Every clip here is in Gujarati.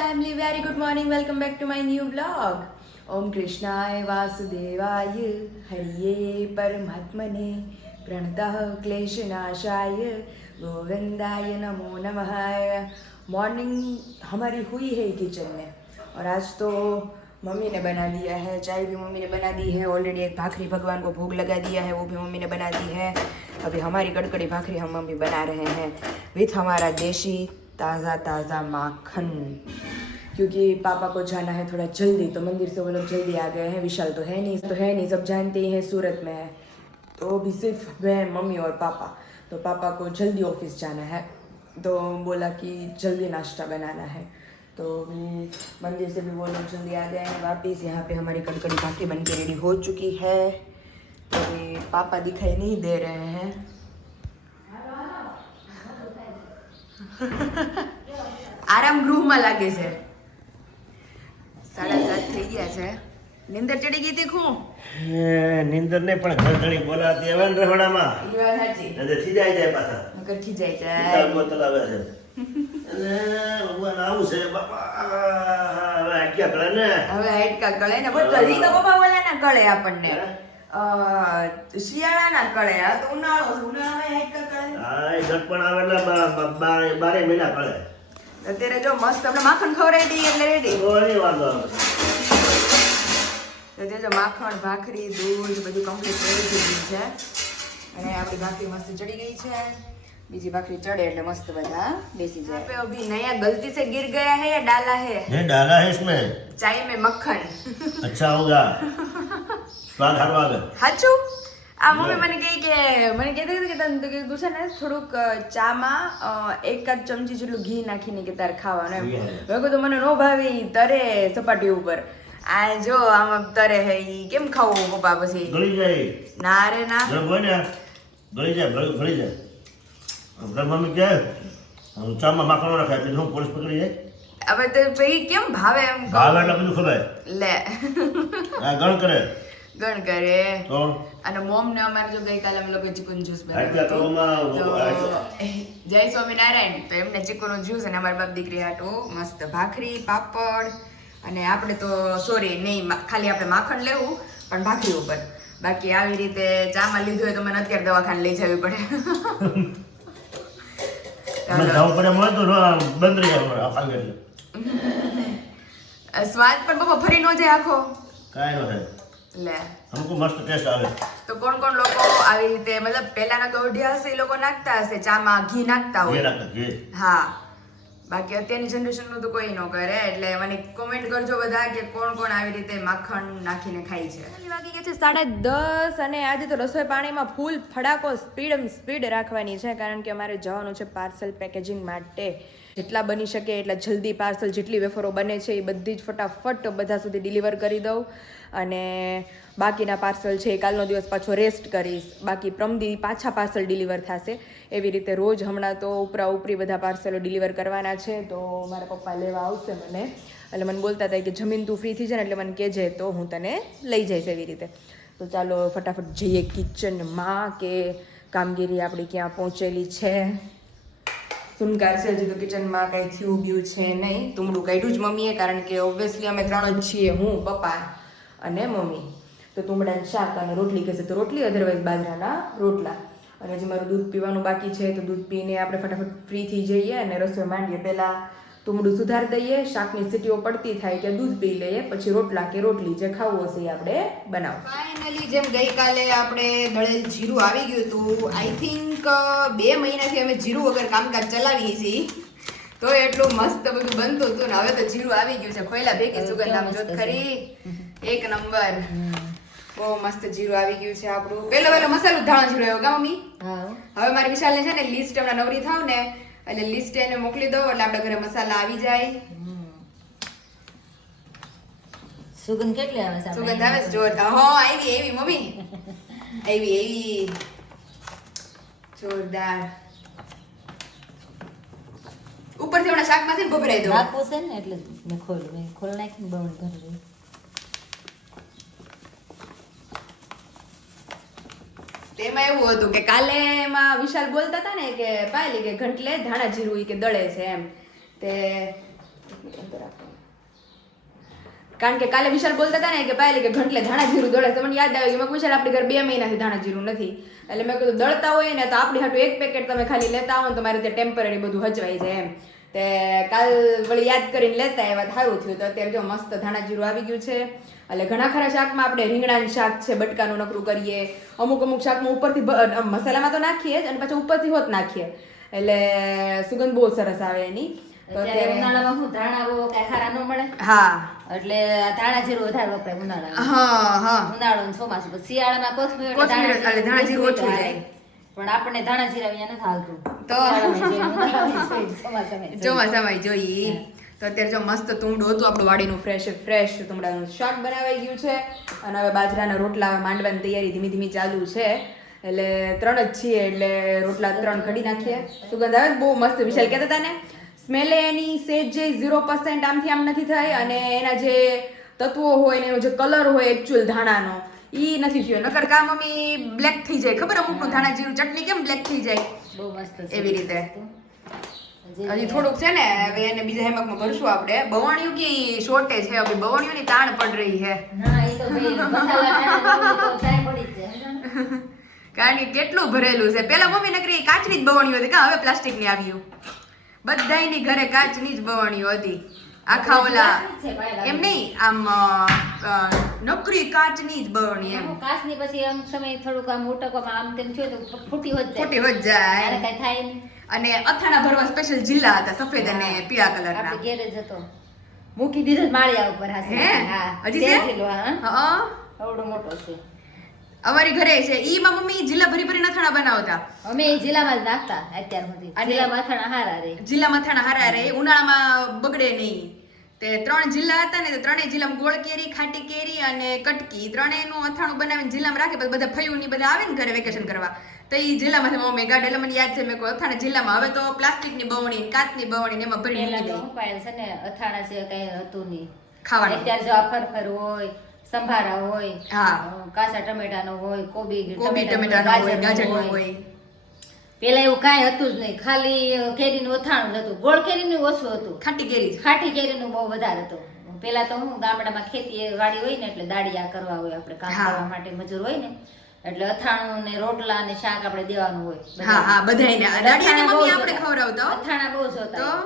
family, very good morning. Welcome back to my new vlog. Om Krishnaya Vasudevaya Hariye Paramatmane Pranatah Kleshanashaya गोविंदाय नमो नमः। मॉर्निंग हमारी हुई है किचन में और आज तो मम्मी ने बना दिया है, चाय भी मम्मी ने बना दी है, ऑलरेडी एक भाखरी भगवान को भोग लगा दिया है, वो भी मम्मी ने बना दी है। अभी हमारी कड़कड़ी भाखरी हम मम्मी बना रहे हैं विथ हमारा देसी ताज़ा ताज़ा माखन, क्योंकि पापा को जाना है थोड़ा जल्दी, तो मंदिर से वो लोग जल्दी आ गए हैं। विशाल तो है नहीं, सब जानते ही हैं सूरत में है, तो अभी सिर्फ मैं मम्मी और पापा। तो पापा को जल्दी ऑफिस जाना है, तो बोला कि जल्दी नाश्ता बनाना है, तो मंदिर से भी वो लोग जल्दी आ गए हैं वापस। यहाँ पे हमारी कड़कड़ी भाखरी बन के रेडी हो चुकी है, तो पापा दिखाई नहीं दे रहे हैं। આરામ ગૃહમાં લાગે છે। 7:30 થઈ ગયા છે। નિંદર ચડી ગઈ હતી ખું? નિંદર ને પણ ઘરધણી બોલાતી આવે ને રહોડામાં ઈ વાત સાચી, એટલે ખીજાઈ જાય પાછા, નકર ખીજાઈ જાય। કિતાબ બોતલ આવે છે અને ભગવાન આવું છે બાપા, હવે આટકા કરે ને, હવે હાઈટકા કળે ને બધું ઈ તો પપ્પા ઓલાના કળે આપણને શિયાળાના કળે, આ તો ઉનાળો છે, ઉનાળામાં હાઈટકા કળે। હા એ ગટપણ આવે એટલે 12 મહિના કળે। અત્યારે જો મસ્ત આપણે માખણ ખવડાવી દઈએ એટલે રેડી। કોઈ વાંધો આવે તો તે જો માખણ ભાખરી દૂધ બધું કમ્પ્લીટ રેડી થઈ ગયું છે અને આપણી ભાખરી મસ્ત ચડી ગઈ છે। બીજી ભાખરી ચડે એટલે મસ્ત બધા બેસી जाए। पे अभी नया गलती से गिर गया है या डाला है? ये डाला है इसमें, चाय में मक्खन। अच्छा होगा, स्वाद हारो आवे। हाचू આ મમ્મી મને કહેતી હતી કે તને તો તું છે ને થોડુંક ચામાં એકાદ ચમચી જેટલું ઘી નાખીને કે તારે ખાવાનું એમ। મેં કીધું મને નો ભાવે, તરે સપાટી ઉપર, આ જો આમાં તરે હે, ઈ કેમ ખાવું પપ્પા? પછી ગળી જાય ના રે ના, ગરમ હોય ને ગળી જાય, ગળી જાય। ઘર મમ્મી કહે ચામાં માખણ ન ખાય એટલે હું પોલીસ પકડી જાય। હવે તો પછી કેમ ભાવે એમ ભાવ એટલે બધું ખવાય, લે આ ગણ કરે ગણ કરે। તો અને મોમ ને અમારે જો ગઈકાલે અમે લોકો ચીકુન જ્યુસ આટલા બનાવ્યું કરોમાં તો જય સ્વામિનારાયણ, તો એમને ચીકુનું જ્યુસ અને અમારા બાપ દીકરી હાટું મસ્ત ભાખરી પાપડ, અને આપણે તો સોરી નહીં, ખાલી આપણે માખણ લેવું પણ ભાખરી ઉપર, બાકી આવી રીતે ચામાં લીધું હોય તો મને અત્યારે દવાખાને લઈ જવી પડે। અમે જાવ પડે મળે તો બંધ રહી જાય ખાલી એટલે સ્વાદ પણ બાપા ફરી નો જાય આખો, કાંઈ ન થાય, લે हमको मस्त टेस्ट આવે। તો કોણ કોણ લોકો આવી રીતે મતલબ પહેલાના ગૌઢિયા હશે એ લોકો નાખતા હશે ચામાં ઘી નાખતા ઘી હોય, નાખે ઘી। હા, બાકી અત્યારની જનરેશનનું તો કોઈ ન કરે, એટલે મને કોમેન્ટ કરજો બધા કે કોણ કોણ આવી રીતે માખણ નાખીને ખાય છે। વાગી ગયા છે 10:30 અને આજે તો રસોઈ પાણીમાં ફૂલ ફડાકો સ્પીડ રાખવાની છે, કારણ કે અમારે જવાનું છે પાર્સલ પેકેજિંગ માટે। જેટલા બની શકે એટલા જલ્દી પાર્સલ, જેટલી વેફરો બને છે એ બધી જ ફટાફટ બધા સુધી ડિલિવર કરી દઉં, અને બાકીના પાર્સલ છે એ કાલનો દિવસ પાછો રેસ્ટ કરીશ, બાકી પ્રમદી પાછા પાર્સલ ડિલિવર થશે। એવી રીતે રોજ હમણાં તો ઉપરી બધા પાર્સલો ડિલિવર કરવાના છે, તો મારા પપ્પા લેવા આવશે મને, એટલે મને બોલતા હતા કે જમીન તું ફ્રી થઈ જાય ને એટલે મને કહેજે તો હું તને લઈ જઈશ એવી રીતે। તો ચાલો ફટાફટ જઈએ કિચનમાં કે કામગીરી આપણી ક્યાં પહોંચેલી છે। સુનકાર છે હજી તો કિચનમાં કંઈ થયું ગયું છે નહીં, તુમડું કાઢ્યું જ મમ્મીએ, કારણ કે ઓબ્વિયસલી અમે 3 જ છીએ, હું પપ્પા અને મમ્મી। તો તુમડાનું શાક અને રોટલી કહેશે તો રોટલી, અધરવાઇઝ બાજરાના રોટલા। અને હજી મારું દૂધ પીવાનું બાકી છે, તો દૂધ પીને આપણે ફટાફટ ફ્રી થઈ જઈએ અને રસોઈ માંડીએ। પહેલાં તુમડું સુધાર દઈએ, શાકની સીટીઓ પડતી થાય કે દૂધ પી લઈએ, પછી રોટલા કે રોટલી જે ખાવું હશે એ આપણે બનાવું। ફાઇનલી જેમ ગઈકાલે આપણે દળેલ જીરું આવી ગયું હતું, આઈ થિંક 2 મહિનાથી અમે જીરું વગર કામકાજ ચલાવીએ છીએ, તો એટલું મસ્ત બધું બનતું હતું ને હવે તો જીરું આવી ગયું છે। ખોયલા ભેગી સુગંધ આમ જોત ખરી, એક નંબર, બહુ મસ્ત જીરું આવી ગયું છે આપણું। પહેલો મસાલો ધાણા જીરું આવ્યો કા મમ્મી? હવે મારી વિશાલને છે ને લિસ્ટ હમણાં નવરી થાવ ને એટલે લિસ્ટ એને મોકલી દો એટલે આપણા ઘરે મસાલા આવી જાય। સુગંધ કેટલી આવે છે? સુગંધ આવે છે જોરદાર। હો આવી મમ્મી, આવી જોરદાર। ઉપરથી હમણાં શાકમાંથી ને ભભરાઈ દો, નાખવું છે ને એટલે મેં ખોલ નાખીને બમણ ભરી। તેમાં એવું હતું કે કાલે એમાં વિશાલ બોલતા હતા ને કે પાયલી કે ઘંટલે ધાણા જીરું કે દળે છે એમ, તે કારણ કે કાલે વિશાલ બોલતા હતા ને કે પહેલે કે ઘંટલે ધાણા જીરું દળે તો મને યાદ આવ્યું કે મેં વિશાલ આપણી ઘર 2 મહિનાથી ધાણા જીરું નથી એટલે મેં કીધું દળતા હોય ને તો આપણી હાટું એક પેકેટ તમે ખાલી લેતા આવો ને તો મારે તે ટેમ્પરરી બધું હચવાઈ જાય એમ તે કાલ વળી યાદ કરીને લેતા એ વાત સારું થયું તો અત્યારે જો મસ્ત ધાણા જીરું આવી ગયું છે એટલે ઘણા ખરા શાકમાં આપણે રીંગણાનું શાક છે બટકાનું નકરું કરીએ અમુક શાકમાં ઉપરથી મસાલામાં તો નાખીએ જ અને પછી ઉપરથી હોત નાખીએ એટલે સુગંધ બહુ સરસ આવે એની તો અત્યારે ઉનાળામાં શું ધાણા બહુ કાંઈ ખારા ન મળે હા એટલે આ ધાણા જીરું વધારે વપરાય ઉનાળામાં હા ઉનાળો ને ચોમાસું પછી શિયાળામાં કોથમીર એટલે કોથમીર એટલે ધાણા જીરું ઓછું હાલે. જાય. પણ આપણને ધાણા જીરા અહીંયા નથી હાલતું તો ચોમાસામાં ચોમાસામાં જોઈએ તો અત્યારે જો મસ્ત તુંડું હતું આપણું વાડીનું ફ્રેશ તુંડાનું શાક બનાવાઈ ગયું છે અને હવે બાજરાના રોટલા માંડવાની તૈયારી ધીમી ધીમી ચાલુ છે એટલે 3 જ છીએ એટલે રોટલા 3 ઘડી નાખીએ સુગંધ આવે બહુ મસ્ત વિશાલ કહેતા હતા ને સ્મેલે એની સેજ જે 0% આમથી આમ નથી થઈ અને એના જે તત્વો હોય ને એનો જે કલર હોય એકચ્યુઅલ ધાણાનો ઈ નથી થયો નકર કા મમ્મી બ્લેક થઈ જાય ખબર અમુકનું ધાણા જીરું ચટણી કેમ બ્લેક થઈ જાય બહુ મસ્ત છે. એવી રીતે હજી થોડુંક છે ને હવે એને બીજા હેમકમાં ભરશું આપણે બવાણિયું કી શોર્ટેજ છે હવે બવાણિયુંની તાણ પડ રહી છે ના એ તો ભાઈ મસાલા ટાણા તો ચાય પડી જ જાય કારણ કે કેટલું ભરેલું છે પેલા મમ્મી નકરી કાચની જ બવાણીઓ હતી કા હવે પ્લાસ્ટિકની આવ્યું બધાયની ઘરે કાચની જ બવાણીઓ હતી આખા ઓલા એમ નહીં આમ નકરી કાચની જ બવાણી એમ કાચની પછી અમુક સમય થોડુંક આમ ઉટકવામાં આમ તેમ થયું તો ફૂટી હોત જાય ખોટી હોત જાય આને કાંઈ થાય નહીં અને અથાણા ભરવા સ્પેશિયલ જિલ્લા હતા સફેદ અને પીળા કલરના આપણે ઘેરે જ હતો મૂકી દીધો જ માળિયા ઉપર હે? હા હજી છે? સેજ લીલો, હા હા આવડો મોટો છે અમારી ઘરે છે ઈમાં મમ્મી જિલ્લા ભરી ભરી અથાણા બનાવતા અમે એ જિલ્લામાં જ નાખતા અત્યાર સુધી અને જિલ્લામાં અથાણા હારા રે જિલ્લા અથાણા હારા રહે ઉનાળામાં બગડે નહીં તે 3 જિલ્લા હતા ને તો 3 જિલ્લામાં ગોળ કેરી ખાટી કેરી અને કટકી ત્રણેયનું અથાણું બનાવીને જિલ્લામાં રાખે પછી બધા ફયું ની બધા આવે ને ઘરે વેકેશન કરવા તો એ જિલ્લામાંથી મમ્મી ગાડ એટલે મને યાદ છે મેં કોઈ અથાણા જિલ્લામાં હવે તો પ્લાસ્ટિકની બવણી કાચની બવણી ને એમાં ભરી પેલા મૂકી તો દઈ હું પાડેલ છે ને અથાણા છે કઈ હતું નહીં ખાવાનું. અત્યારે જો આ ફરફર હોય સંભારા હોય હા. કાચા ટમેટાનો હોય કોબી ટમેટાનો હોય ગાજરનો હોય પેલા એવું કાંઈ હતું જ નહીં ખાલી કેરીનું અથાણું જ હતું ગોળ કેરીનું ઓછું હતું ખાટી કેરી ખાટી કેરીનું બહુ વધારે હતું પેલા તો હું ગામડામાં ખેતી વાડી હોય ને એટલે દાડિયા કરવા હોય આપણે કામ હા. કરવા માટે મજૂર હોય ને એટલે અથાણું ને રોટલા ને શાક આપણે દેવાનું હોય હા હા બધાયને દાડિયાને અથાણા બહુ મમ્મી જ આપણે હતા. ખવડાવતો અથાણા બહુ જ તો? હતા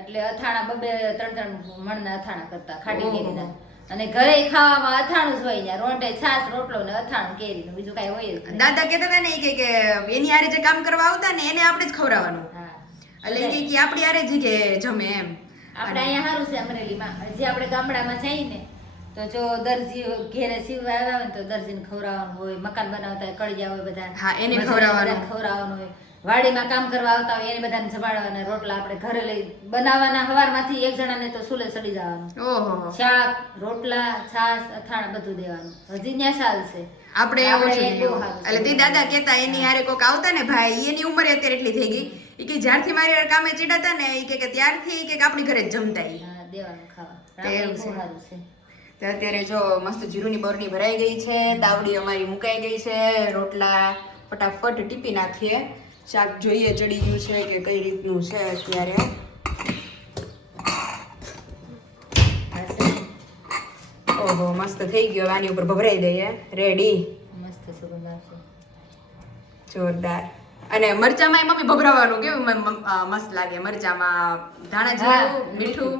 એટલે અથાણા 2-3 મણના અથાણા કરતા ખાટી ઓહો. કેરીના અને ઘરે ખાવામાં અથાણું જ હોય ને રોંઢે છાસ રોટલો ને અથાણું કેરીનું બીજું કાંઈ હોય જ નહીં. દાદા કહેતા હતા ને ઈ કે એની હારે જે કામ કરવા આવતા ને એને આપણે જ ખવડાવવાનું હા એટલે ઈ કે આપણી હારે જ ઈ કે જમે એમ આપણે અહીંયા સારું છે અમરેલીમાં હજી આપણે ગામડામાં જઈએ ને તો જો દરજી ઘેરે સીવવા આવ્યા હોય ને તો દરજીને ખવડાવવાનું હોય મકાન બનાવતા હોય કડિયા હોય બધા હા, એને મજૂરને ખવડાવવાનું. બધાને ખવડાવવાનું હોય વાડીમાં કામ કરવા આવતા હોય એને બધાને જમાડવાના રોટલા આપણે ઘરે લઈ બનાવવાના હવારમાંથી એક જણાને તો સુલે ચડી જવાનું ઓહો શાક રોટલા છાસ અથાણા બધું દેવાનું હજી ત્યાં ચાલશે આપણે એવું છે એક બહુ સારું છે. એટલે તે દાદા કહેતા એની હારે કોક આવતા ને ભાઈ એની ઉંમર અત્યારે એટલી થઈ ગઈ ઈ કે જ્યારથી મારી હારે કામે ચીડાતા ને ઈ કે ત્યારથી ઈ કે આપણી ઘરે જ જમતા ઈ હા, દેવાનું ખાવા તે એવું બહુ છે. સારું છે તો અત્યારે જો મસ્ત જીરુની બરણી ભરાઈ ગઈ છે તાવડી અમારી મુકાઈ ગઈ છે રોટલા ફટાફટ ટીપી નાખીએ શાક જોઈએ ચડી ગયું છે કે કઈ રીતનું છે અત્યારે ઓહો મસ્ત થઈ ગયો હવે આની ઉપર ભભરાઈ દઈએ રેડી મસ્ત સુગંધ આવશે જોરદાર અને મરચામાં મમ્મી ભભરાવાનું કેવું મસ્ત લાગે મરચામાં ધાણા હા, જીરું મીઠું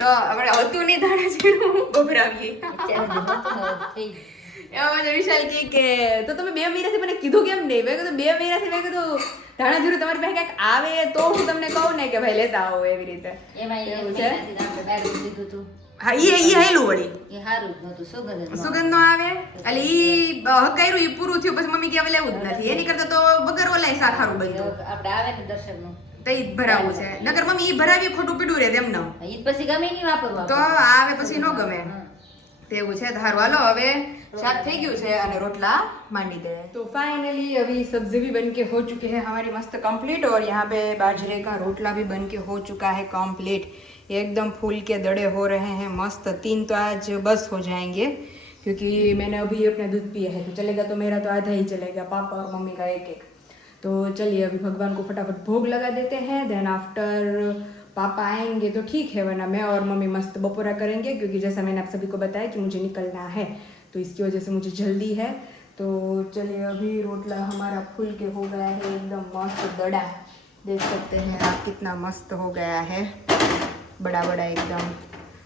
તો આપણે હતું નહીં ધાણા જીરું ભભરાવીએ અત્યારે હજી હોતું ને થઈ ગયું. એમાં મને વિશાલ કે તો તમે 2 મહિનાથી મને કીધું કેમ નહીં મેં કીધું 2 મહિનાથી મેં કીધું ધાણા જીરું તમારી પાસે ક્યાંક આવે તો હું તમને કહું ને કે ભાઈ લેતા આવો એવી રીતે એમાં એ એવું છે? મહિનાથી આપણે બહાર લીધું હતું હા ઈ હેલું વળી એ સારું જ નહોતું સુગંધ જ નહોતી. સુગંધ નો આવે એટલે ઈ હકાયરું ઈ પૂરું થયું પછી મમ્મી કે હવે લેવું જ નથી એની કરતા તો વગર ઓલાય શાખારું બનતું આપણે આવે ને દર્શનનું તો ઈ જ ભરાવું છે નકર મમ્મી ઈ ભરાવી ખોટું પીડું રે તેમ ઈ પછી ગમે નહીં વાપરવા તો આવે પછી ન ગમે તેવું છે તો હારું હાલો હવે શાક થઈ ગયું છે અને रोटला માંડી दे तो फाइनली अभी सब्जी भी बन के हो चुकी है हमारी मस्त कंप्लीट और यहाँ पे बाजरे का रोटला भी बन के हो चुका है कंप्लीट एकदम फूल के दड़े हो रहे हैं मस्त 3 तो आज बस हो जाएंगे क्योंकि मैंने अभी अपना दूध पिया है तो चलेगा तो मेरा तो आधा ही चलेगा पापा और मम्मी का एक तो चलिए अभी भगवान को फटाफट भोग लगा देते हैं देन आफ्टर पापा आएंगे तो ठीक है, वरना मैं और मम्मी मस्त बपोरा करेंगे, क्योंकि जैसा मैंने आप सभी को बताया कि मुझे निकलना है, तो इसकी वजह से मुझे जल्दी है। तो चलिए, अभी रोटला हमारा फूल के हो गया है एकदम मस्त दड़ा, देख सकते हैं आप कितना मस्त हो गया है, बड़ा बड़ा एकदम।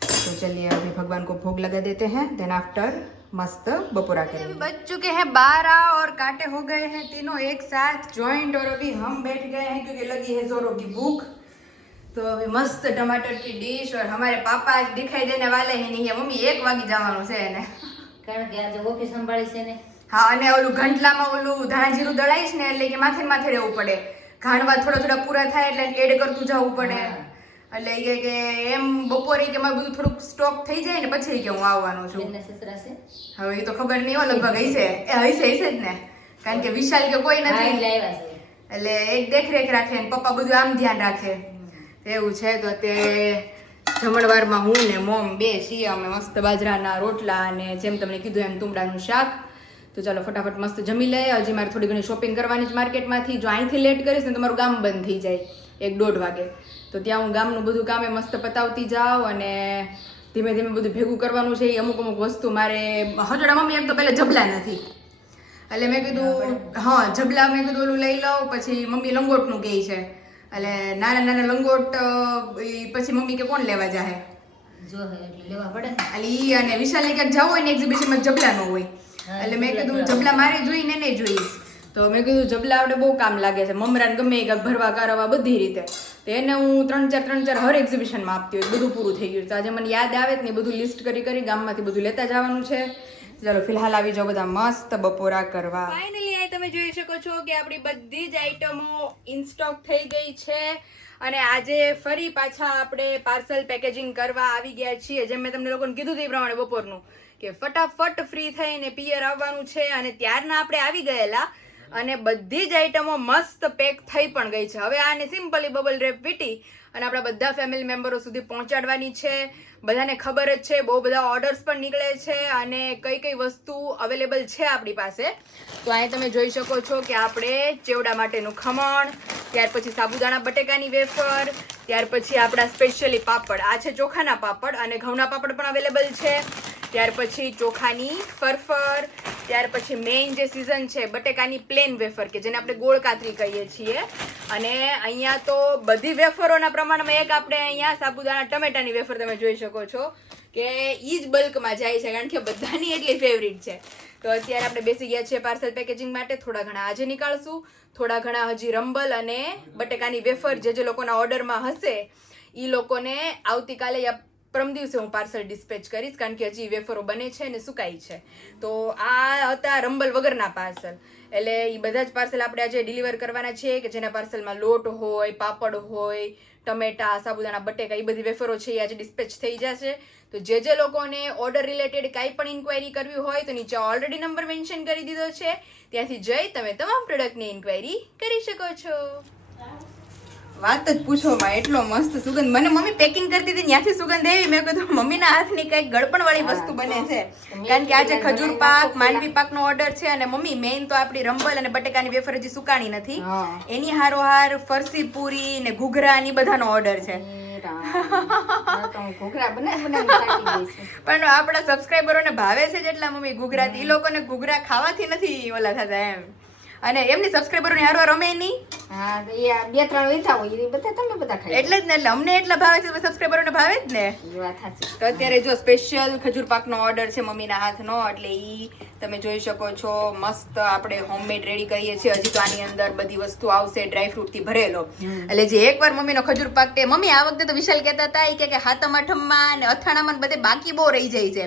तो चलिए अभी भगवान को भोग लगा देते हैं, देन आफ्टर मस्त बपोरा करेंगे। अभी बज चुके हैं 12 और कांटे हो गए हैं तीनों एक साथ जॉइंट, और अभी हम बैठ गए हैं क्योंकि लगी है जोरों की भूख। तो अभी मस्त टमाटर की डिश, और हमारे पापा आज दिखाई देने वाले ही नहीं है। मम्मी 1 વાગે જવાનું છે એને, કારણ કે આજે ઓફિસ સંભાળી છે ને. હા, અને ઓલું ઘંટલામાં ઓલું ધાણા જીરું દળાઈશ ને, એટલે કે માથે માથે રહેવું પડે, ઘાણવા થોડા થોડા પૂરા થાય એટલે એડ કરતું જવું પડે, એટલે એ કે એમ બપોરે કે મારું બધું થોડુંક સ્ટોક થઈ જાય ને પછી કે હું આવવાનો છું. બેનના સસરા છે. હવે એ તો ખબર નહીં હો, લગભગ હશે જ ને, કારણ કે વિશાલ કે કોઈ હા, નથી, એટલે આવ્યા છે. એટલે એક દેખરેખ રાખે ને પપ્પા બધું આમ ધ્યાન રાખે એવું છે. તો તે જમણવારમાં હું ને મોમ 2 છીએ, અમે મસ્ત બાજરાના રોટલા અને જેમ તમને કીધું એમ તુંબડાનું શાક. તો ચાલો ફટાફટ મસ્ત જમી લઈએ. હજી મારે થોડી ઘણી શોપિંગ કરવાની છે માર્કેટમાંથી. જો અહીંથી લેટ કરીશ ને તમારું ગામ બંધ થઈ જાય 1-1.5 વાગે, તો ત્યાં હું ગામનું બધું કામે મસ્ત પતાવતી જાઉં, અને ધીમે ધીમે બધું ભેગું કરવાનું છે. અમુક વસ્તુ મારે હજોડા મમ્મી એમ તો પહેલાં જબલા નથી, એટલે મેં કીધું હા જબલા, મેં કીધું ઓલું લઈ લઉં. પછી મમ્મી લંગોટનું કહે છે, એટલે નાના નાના લંગોટ પછી મમ્મી કે કોણ લેવા જાહે, જો હે એટલે લેવા પડે ને. એટલે ઈ અને વિશાલને ક્યાંક જવું હોય ને એક્ઝિબિશનમાં જબલા ન હોય, એટલે મેં કીધું જબલા મારે જોઈને નહીં જોઈશ. તો મેં કીધું જબલા આપણે બહુ કામ લાગે છે, મમરાને ગમે એ કાંઈક ભરવા કારવા બધી રીતે. તો એને હું 3-4 હર એક્ઝિબિશનમાં આપતી હોય, બધું પૂરું થઈ ગયું. તો આજે મને યાદ આવે જ ને બધું લિસ્ટ કરી ગામમાંથી બધું લેતા જવાનું છે. ચાલો ફિલહાલ આવી જાઓ બધા મસ્ત બપોરા કરવા. ફાઇનલી અહીં તમે જોઈ શકો છો કે આપણી બધી જ આઈટમો ઇન સ્ટોક થઈ ગઈ છે, અને આજે ફરી પાછા આપણે પાર્સલ પેકેજિંગ કરવા આવી ગયા છીએ. જેમ મેં તમને લોકોને કીધું તે પ્રમાણે બપોરનું કે ફટાફટ ફ્રી થઈને પિયર આવવાનું છે, અને ત્યારના આપણે આવી ગયેલા, અને બધી જ આઈટમો મસ્ત પેક થઈ પણ ગઈ છે. હવે આને સિમ્પલી બબલ રેપ વીટી અને આપણા બધા ફેમિલી મેમ્બરો સુધી પહોંચાડવાની છે. બધાને ખબર જ છે, બહુ બધા ઓર્ડર્સ પણ નીકળે છે, અને કઈ કઈ વસ્તુ અવેલેબલ છે આપણી પાસે. તો અહીં તમે જોઈ શકો છો કે આપણે ચેવડા માટેનું ખમણ, ત્યાર પછી સાબુદાણા બટેકાની વેફર, ત્યાર પછી આપણા સ્પેશિયલી પાપડ, આ છે ચોખાના પાપડ, અને ઘઉંના પાપડ પણ અવેલેબલ છે. ત્યાર પછી ચોખાની ફરફર, ત્યાર પછી મેઇન જે સિઝન છે બટેકાની પ્લેન વેફર, કે જેને આપણે ગોળ કાતરી કહીએ છીએ. અને અહીંયા તો બધી વેફરોના પ્રમાણમાં એક આપણે અહીંયા સાબુદાણા ટમેટાની વેફર તમે જોઈ શકો છો કે ઈ જ બલ્કમાં જાય છે, કારણ કે બધાની એટલી ફેવરિટ છે. તો અત્યારે આપણે બેસી ગયા છીએ પાર્સલ પેકેજિંગ માટે. થોડા ઘણા આજે નીકાળશું, થોડા ઘણા હજી રંબલ અને બટેકાની વેફર જે લોકોના ઓર્ડરમાં હશે એ લોકોને આવતીકાલે યા પરમ દિવસે હું પાર્સલ ડિસ્પેચ કરીશ, કારણ કે હજી વેફરો બને છે અને સુકાઈ છે. તો આ હતા રંબલ વગરના પાર્સલ, એટલે એ બધા જ પાર્સલ આપણે આજે ડિલિવર કરવાના છે, કે જેના પાર્સલમાં લોટ હોય, પાપડ હોય, ટમેટા, સાબુદાણા બટેકા, એ બધી વેફરો છે એ આજે ડિસ્પેચ થઈ જશે. તો જે લોકોને ઓર્ડર રિલેટેડ કાંઈ પણ ઇન્ક્વાયરી કરવી હોય તો નીચે ઓલરેડી નંબર મેન્શન કરી દીધો છે, ત્યાંથી જઈ તમે તમામ પ્રોડક્ટની ઇન્ક્વાયરી કરી શકો છો. વાત જ પૂછોમાં, એટલો મસ્ત સુગંધ. મને મમ્મી પેકિંગ કરતી હતી ત્યાંથી સુગંધ એવી, મેં કીધું મમ્મીના હાથની કંઈક ગળપણ વાળી વસ્તુ બને છે, કારણ કે આજે ખજૂર પાક, માંડવી પાકનો ઓર્ડર છે. અને મમ્મી મેઇન તો આપણી રંબલ અને બટેકાની વેફર હજી સુકાણી નથી, એની હારોહાર ફરસી પૂરી ને ઘૂઘરા ની બધાનો ઓર્ડર છે. પણ આપણા સબસ્ક્રાઈબરોને ભાવે છે જેટલા મમ્મી ઘૂઘરા, એ લોકોને ઘૂઘરા ખાવાથી નથી ઓલા થતા એમ, અને એમની સબસ્ક્રાઈબરોની હારો રમે નહીં. હા, એ 2-3 લીધા હોય એ બધા તમે બધા ખાઈ, એટલે જ ને, એટલે અમને એટલા ભાવે છે, સબસ્ક્રાઈબરોને ભાવે જ ને. એ વાત સાચી. તો અત્યારે જો સ્પેશિયલ ખજૂર પાકનો ઓર્ડર છે મમ્મીના હાથનો, એટલે ઈ તમે જોઈ શકો છો મસ્ત આપણે હોમમેડ રેડી કરીએ છીએ. હજી તો આની અંદર બધી વસ્તુ આવશે ડ્રાયફ્રૂટ થી ભરેલો, એટલે જે એકવાર મમ્મીનો ખજૂર પાક તે મમ્મી આ વખતે તો વિશાલ કહેતા હતા કે હાતમ આઠમમાં ને અથાણામાં બધે બાકી બહુ રહી જાય છે.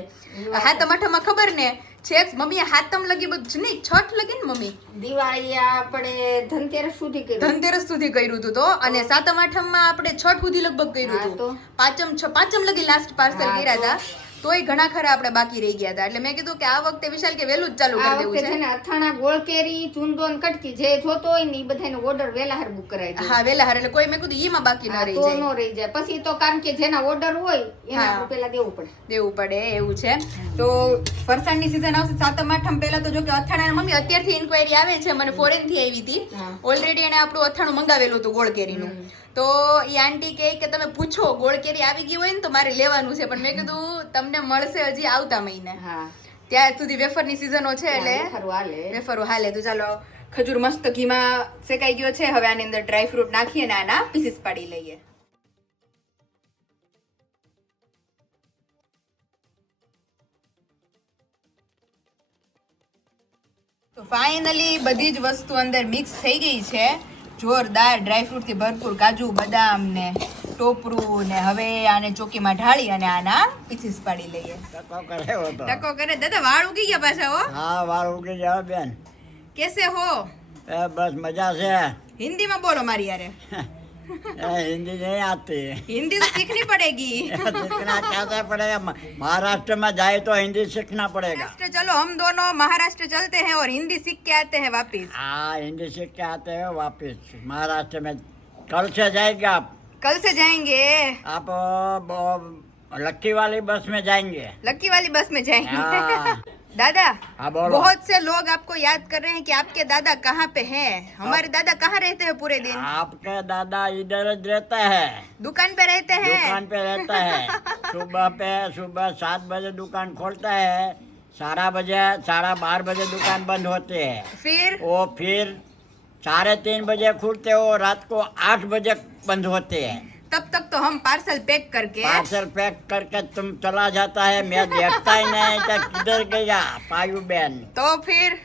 હાતમ આઠમમાં ખબર ને છે મમ્મી, હાતમ લગી બધું નહીં, છઠ લગી ને મમ્મી, દિવાળી આપણે ધનતેરસ સુધી કર્યું, ધનતેરસ સુધી કર્યું હતું તો, અને સાતમ આઠમમાં આપણે છઠ સુધી લગભગ કર્યું હતું, પાંચમ લગી લાસ્ટ પાર્સલ કર્યા હતા. તોય ઘણા ખરા આપણે બાકી રહી ગયા હતા, એટલે મેં કીધું કે આ વખતે વિશાલ કે વહેલું જ ચાલુ કરી દેવું છે. અથાણા, ગોળ કેરી, ચૂંદો ને કટકી જે જોતો હોય ને એ બધાનો ઓર્ડર વેલાહાર બુક કરાવી દે. હા વેલાહાર, એટલે કોઈ મેં કીધું ઈમાં બાકી ન રહી તો જાય, નો રહી જાય. પછી તો કારણ કે જેના ઓર્ડર હોય એને આપણે પહેલા દેવું પડે એવું છે. તો ફરસાણની સીઝન આવશે સાતમ આઠમ પહેલા, તો જો કે અથાણા મમ્મી અત્યારથી ઇન્ક્વાયરી આવે છે, મને ફોરેન થી આવી હતી ઓલરેડી, એને આપણું અથાણું મંગાવેલું હતું ગોળ કેરીનું. તો એ આંટી કહે કે તમે પૂછો ગોળ કેરી આવી ગઈ હોય ને તો મારે લેવાનું છે, પણ મેં કીધું તમને મળશે હજી આવતા મહિને. હા ત્યાં સુધી વેફરની સિઝનો છે એટલે વેફરો હાલે. તો ચાલો ખજૂર મસ્ત ઘીમાં શેકાઈ ગયો છે. હવે આની અંદર ડ્રાય ફ્રૂટ નાખી અને આના પીસીસ પાડી લઈએ. તો ફાઇનલી બધી જ વસ્તુ અંદર મિક્સ થઈ ગઈ છે. જોરદાર ડ્રાય ફ્રૂટ થી ભરપૂર કાજુ બદામ ને ટોપરું ને હવે આને ચોકીમાં ઢાળી અને આના પીસીસ પાડી લઈએ. ટકો કરે દાદા વાળ ઉગી ગયા પાછા હો. हाँ वाल उगे जाओ बहन कैसे हो? बस मजा से हिंदी में बोलो मारी यारे. हिंदी नहीं आती हिंदी तो सीखनी पड़ेगी. सीखना कैसे पड़ेगा महाराष्ट्र में जाए तो हिंदी सीखना पड़ेगा महाराष्ट्र चलो हम दोनों महाराष्ट्र चलते हैं और हिंदी सीख के आते हैं वापिस. हाँ हिंदी सीख के आते हैं वापिस महाराष्ट्र में कल से जाएंगे आप कल से जाएंगे. आप लक्की वाली बस में जाएंगे लक्की वाली बस में जाएंगे. हाँ। दादा हाँ, बोलो। बहुत से लोग आपको याद कर रहे हैं कि आपके दादा कहाँ पे हैं. हमारे दादा कहाँ रहते हैं पूरे दिन? आपके दादा इधर ज रहता है दुकान पे रहते हैं. दुकान पे रहता है सुबह 7 बजे दुकान खोलता है 12:30 बजे दुकान बंद होती है फिर वो फिर 3:30 बजे खुलते हो रात को 8 बजे बंद होते हैं तब तक तो हम पार्सल पैक करके पार्सल पैक करके तुम चला जाता है मैं देखता ही नहीं था किधर गया पायु बहन तो फिर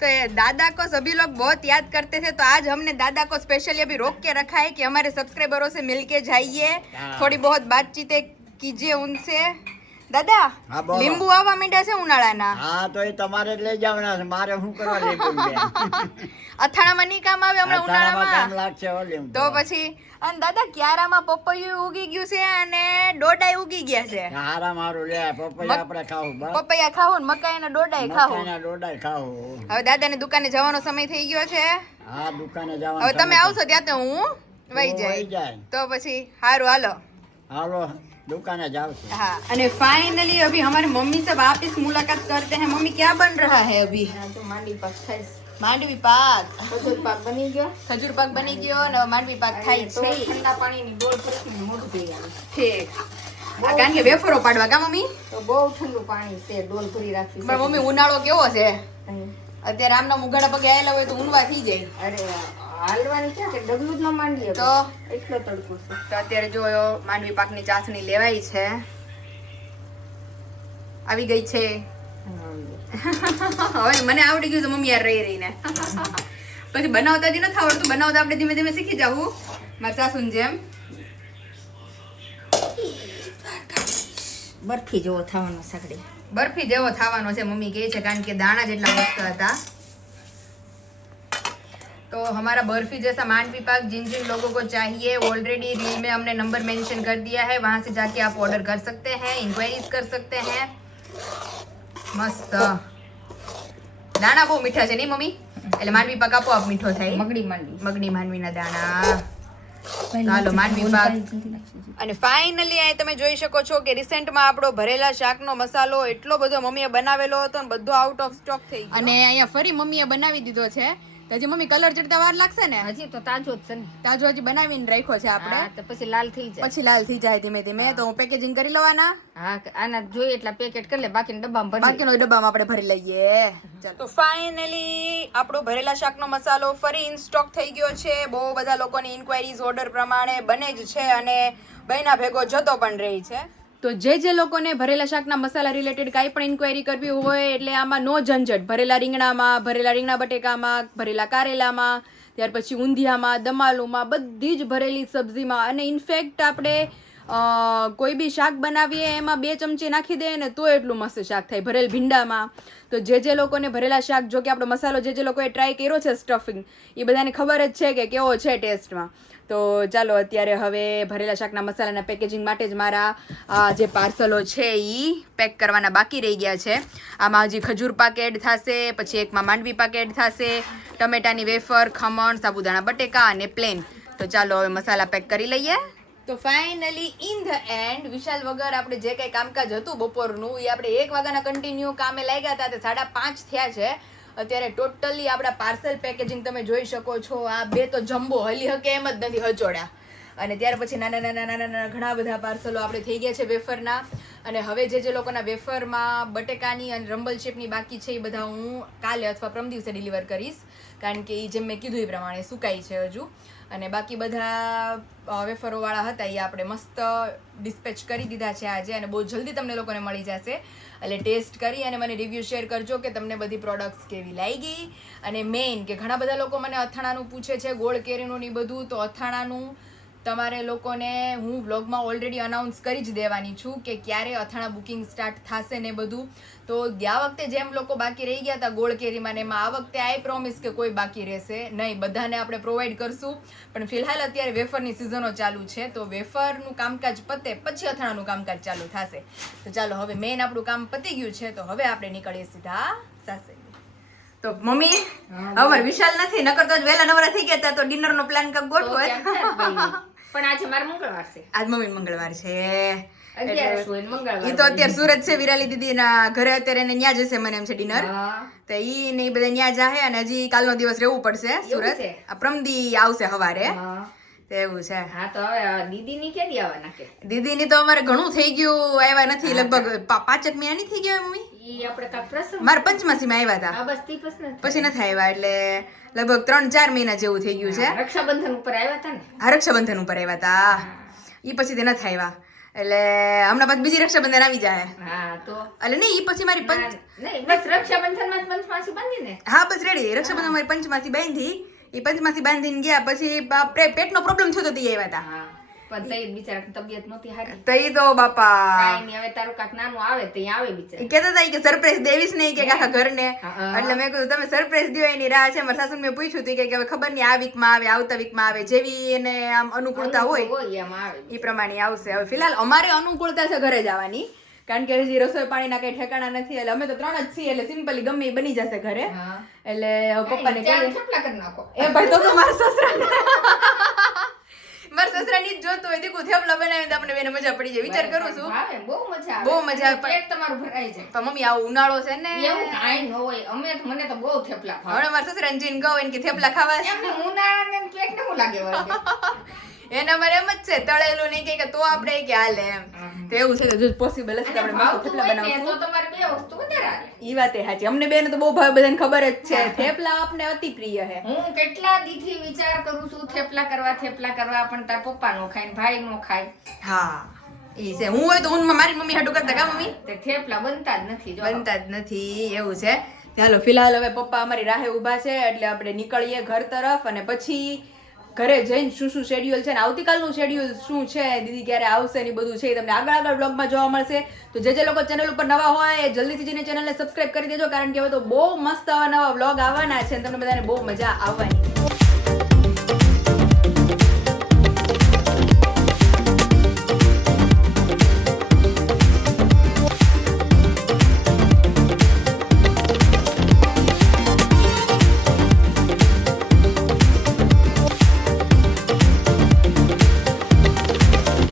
तो ये दादा को सभी लोग बहुत याद करते थे, तो आज हमने दादा को स्पेशली अभी रोक के रखा है कि हमारे सब्सक्राइबरों से मिलके जाइए, हाँ। थोड़ी बहुत बातचीतें कीजिए उनसे. दादा हाँ, बोलो. લીંબુ આવવા માંડ્યા છે ઉનાળાના. हाँ तो ये तुम्हारे ले जाओ ना मारे हूँ करवा ले અથાણામાં નહીં કામ આવે હમણાં काम ઉનાળામાં. लागશે हो લીંબુ. તો પછી અને દાદા ક્યારામાં પપૈયું ઉગી ગયું છે અને ડોડાઈ ઉગી ગયા છે. હારા મારું લે પપૈયા આપણે ખાવું બસ પપૈયા ખાવું ને મકાઈ અને ડોડાઈ ખાવું. મકાઈના ડોડાઈ ખાવું હવે દાદાને દુકાને જવાનો સમય થઈ ગયો છે. હા દુકાને જવાનું હવે તમે આવશો ત્યાં તો હું વહી વહી જાય. જાય તો પછી હારું હાલો. હાલો दुकान जाओ हाँ અને फाइनली अभी हमारे मम्मी से वापस मुलाकात करते हैं. मम्मी क्या बन रहा है अभी? તો માંડી પાક થાય માંડવી પાક. ખજૂર પાક બની ગયો ખજૂર પાક બની ગયો અને હવે માંડવી પાક થાય તો છે. ઠંડા પાણીની ડોલ ભરીને મોઢું ધોઈ આવે. ઠીક. આ કારણ કે વેફરો પાડવા કા મમ્મી? તો બહુ ઠંડુ પાણી છે ડોલ ભરી રાખવી પણ મમ્મી ઉનાળો કેવો છે અત્યારે આમના મુગાડા પગે આવેલા હોય તો ઊંઘવા થઈ જાય. અરે હાલવાની ક્યાં કે ડગલું જ ન માંડીએ તો એટલો તડકો છે તો અત્યારે જો માંડવી પાકની ચાસણી લેવાઈ છે. આવી ગઈ છે. હવે મને આવડી ગયું છે મમ્મી યાર રહી રહીને. પછી બનાવતા જ નથી આવડતું. બનાવતા આપણે ધીમે ધીમે શીખી જવું મારા સાસુની જેમ. બરફી જેવો થવાનો સગડી બરફી જેવો થવાનો છે મમ્મી કહે છે કારણ કે દાણા જેટલા મસ્ત હતા. तो हमारा बर्फी जैसा मांडवी पाक जिन जिन लोगों को चाहिए ऑलरेडी रील में हमने नंबर मेंशन कर दिया है, वहां से जाके आप ऑर्डर कर सकते हैं, इंक्वायरीज कर सकते हैं. मस्त दाना બહુ મીઠા છે નહીં મમ્મી? એટલે માંડવી પાક આપોઆપ મીઠો થાય. મગડી માંડી મગની માંડવીના દાણા. ચાલો માંડવી પાક. અને ફાઇનલી અહીં તમે જોઈ શકો છો કે રિસેન્ટમાં આપણો ભરેલા શાકનો મસાલો એટલો બધો મમ્મીએ બનાવેલો હતો ને બધો આઉટ ઓફ સ્ટોક થઈ ગયો. અને અહીંયા ફરી મમ્મીએ બનાવી દીધો છે. તો હજી મમ્મી કલર ચડતા વાર લાગશે ને? હજી તો તાજો જ છે ને. તાજો હજી બનાવીને રાખ્યો છે આપણે. હા, તો પછી લાલ થઈ જાય. પછી લાલ થઈ જાય ધીમે ધીમે. તો હું પેકેજિંગ કરી લેવાના. હા આના જોઈએ એટલા પેકેટ કરી લે બાકીના ડબ્બામાં ભરી બાકીનો ડબ્બામાં આપણે ભરી લઈએ. ચાલો તો ફાઇનલી આપણો ભરેલા શાકનો મસાલો ફરી ઇન સ્ટોક થઈ ગયો છે. બહુ બધા લોકોની ઇન્ક્વાયરીઝ ઓર્ડર પ્રમાણે બને જ છે અને બહેના ભેગો જતો પણ રહી છે. તો જે લોકોને ભરેલા શાકના મસાલા રિલેટેડ કાંઈ પણ ઇન્ક્વાયરી કરવી હોય એટલે આમાં નો ઝંઝટ. ભરેલા રીંગણામાં, ભરેલા રીંગણા બટેકામાં, ભરેલા કારેલામાં, ત્યાર પછી ઊંધિયામાં, દમાલુમાં, બધી જ ભરેલી સબ્જીમાં. અને ઇનફેક્ટ આપણે કોઈ બી શાક બનાવીએ એમાં 2 ચમચી નાખી દઈએ ને તો એટલું મસ્ત શાક થાય. ભરેલ ભીંડામાં તો જે લોકોને ભરેલા શાક, જો કે આપણો મસાલો જે લોકોએ ટ્રાય કર્યો છે સ્ટફિંગ, એ બધાને ખબર જ છે કે કેવો છે ટેસ્ટમાં. તો ચાલો અત્યારે હવે ભરેલા શાકના મસાલાના પેકેજિંગ માટે જ મારા જે પાર્સલો છે એ પેક કરવાના બાકી રહી ગયા છે. આમાં હજી ખજૂર પાક એડ થશે, પછી એકમાં માંડવી પાક એડ થશે, ટમેટાની વેફર, ખમણ, સાબુદાણા બટેકા અને પ્લેન. તો ચાલો હવે મસાલા પેક કરી લઈએ. તો ફાઇનલી ઇન ધ એન્ડ વિશાલ વગર આપણે જે કંઈ કામકાજ હતું બપોરનું એ આપણે 1 વાગ્યાના કન્ટિન્યુ કામે લાગ્યા હતા. તે 5:30 થયા છે. અત્યારે ટોટલી આપણા પાર્સલ પેકેજિંગ તમે જોઈ શકો છો. આ 2 તો જમ્બો હલી હકે એમ જ નથી હચોડા. અને ત્યાર પછી નાના નાના નાના નાના ઘણા બધા પાર્સલો આપણે થઈ ગયા છે વેફરના. અને હવે જે લોકોના વેફરમાં બટેકાની અને રંબલ શેપની બાકી છે એ બધા હું કાલે અથવા પરમ દિવસે ડિલિવર કરીશ, કારણ કે એ જેમ મેં કીધું એ પ્રમાણે સુકાઈ છે હજુ. અને બાકી બધા વેફરોવાળા હતા એ આપણે મસ્ત ડિસ્પેચ કરી દીધા છે આજે, અને બહુ જલ્દી તમને લોકોને મળી જશે. એટલે ટેસ્ટ કરી અને મને રિવ્યૂ શેર કરજો કે તમને બધી પ્રોડક્ટ્સ કેવી લાગી. અને મેઇન કે ઘણા બધા લોકો મને અથાણાનું પૂછે છે, ગોળ કેરીનું ને બધું, તો અથાણાનું તમારે લોકોને હું વ્લોગમાં ઓલરેડી અનાઉન્સ કરી જ દેવાની છું કે ક્યારે અથાણા બુકિંગ સ્ટાર્ટ થશે ને બધું. તો ગયા વખતે જેમ લોકો બાકી રહી ગયા હતા ગોળ કેરીમાં ને એમાં, આ વખતે આઈ પ્રોમિસ કે કોઈ બાકી રહેશે નહીં, બધાને આપણે પ્રોવાઈડ કરશું. પણ ફિલહાલ અત્યારે વેફરની સિઝનો ચાલુ છે, તો વેફરનું કામકાજ પતે પછી અથાણાનું કામકાજ ચાલુ થશે. તો ચાલો હવે મેઇન આપણું કામ પતી ગયું છે, તો હવે આપણે નીકળીએ સીધા સાસરે. તો મમ્મી હવે વિશાલ નથી, નકર તો વહેલા નવરા થઈ ગયા હતા, તો ડિનરનો પ્લાન કાંક ગોઠવો. પણ આજે મારો મંગળવાર છે, આજ મમ્મી મંગળવાર છે, 11 હોય ને મંગળવાર. ઈ તો અત્યારે સુરત છે, વિરાલી દીદી ના ઘરે અત્યારે એને ન્યા જશે મને એમ છે ડિનર. તો ઈ ને ઈ બધા ન્યા જાહે, અને હજી કાલનો દિવસ રહેવું પડશે સુરત. આ પ્રમદી આવશે હવારે, તો એવું છે. હા તો હવે દીદી ની કેદી આવવાના કે? દીદી ની તો અમારે ઘણું થઈ ગયું, આવ્યા નથી લગભગ 5 મહિના ની થઈ ગયા મમ્મી. ઈ આપણે કાક પ્રસંગ મારે પંચમાસી માં આવ્યા હતા, આ બસ તીપસ નથી, પછી નથી આવ્યા, એટલે લગભગ 3-4 મહિના જેવું થઈ ગયું છે. રક્ષાબંધન ઉપર આવ્યા હતા ને? આ રક્ષાબંધન ઉપર આવ્યા હતા, ઈ પછી તે નથી આવ્યા, એટલે હમણાં પાછી બીજી રક્ષાબંધન આવી જાય. હા તો એટલે નહીં, ઈ પછી મારી નહીં, બસ રક્ષાબંધન માં પંચમાસી બાંધી ને. હા બસ રેડી, રક્ષાબંધન મારી પંચમાસી બાંધી, એ પંચમાસી બાંધીને ગયા પછી પેટનો પ્રોબ્લેમ થયો તો તે આવ્યા હતા. હા પણ તઈ બિચારા તબિયત નહોતી હારી. તો ઈ તો બાપા કાઈ નહીં, હવે તારું કાક નાનું આવે તો આવે બિચારા. ઈ કહેતા હતા કે સરપ્રાઈઝ દેવીશ નહીં કે આખા ઘરને, એટલે મેં કીધું તમે સરપ્રાઈઝ દો એની રાહ છે. મારા સાસુ મેં પૂછ્યું હતું કે હવે ખબર નહીં આ વીકમાં આવે, આવતા વીકમાં આવે, જેવી એને આમ અનુકૂળતા હોય એમ આવે. એ પ્રમાણે આવશે. હવે ફિલહાલ અમારે અનુકૂળતા છે ઘરે જવાની, કારણ કે હજી રસોઈ પાણીના કઈ ઠેકાણા નથી, એટલે અમે તો 3 જ છીએ, એટલે સિમ્પલી ગમે એ બની જશે ઘરે. એટલે પપ્પાને કહીએ થેપલા કરી નાખો. એ ભાઈ તો મારા સસરાની જ જોતું હોય, દીકુ થેપલા બનાવીને તો આપણે બેને મજા પડી જાય. વિચાર કરું છું, ભાવે બહુ મજા આવે, બહુ મજા આવે. પેટ તમારું ભરાઈ જાય. પણ મમ્મી આવો ઉનાળો છે ને, એવું કાંઈ ન હોય, મને તો બહુ થેપલા ભાવે. હવે મારા સસરાને જઈને કહું એને કે થેપલા ખાવા છે. એમને ઉનાળાને પેટ ને હું લાગે વળગે. એને અમારે એમ જ છે, તળેલું નહીં કે તો આપણે કે હાલે એમ. તો એવું છે કે જો પોસિબલ હશે તો આપણે મસ્ત થેપલા તો બનાવશું. તમારે બે વસ્તુ વધારે હાલે. ઈ વાત એ સાચી, અમને બેને તો બહુ ભાવે, બધાને ખબર જ છે. થેપલા આપને અતિ પ્રિય છે. હું કેટલા દીથી વિચાર કરું છું થેપલા કરવા, પણ તાર પપ્પા નો ખાય ને ભાઈ નો ખાય. હા ઈ છે, હું હોય તો હું મારી મમ્મી હાટું કરતા કા મમ્મી, તે થેપલા બનતા જ નથી. જો બનતા જ નથી, એવું છે. ચાલો ફિલહાલ હવે પપ્પા અમારી રાહે ઊભા છે, એટલે આપણે નીકળીએ ઘર તરફ, અને પછી ઘરે જઈને શું શેડ્યુલ છે ને આવતીકાલનું શેડ્યુલ શું છે, દીદી ક્યારે આવશે ને બધું છે એ તમને આગળ બ્લોગમાં જોવા મળશે. તો જે લોકો ચેનલ ઉપર નવા હોય એ જલ્દીથી જઈને ચેનલને સબસ્ક્રાઇબ કરી દેજો, કારણ કે હવે તો બહુ મસ્ત નવા બ્લોગ આવવાના છે અને તમને બધાને બહુ મજા આવવાની.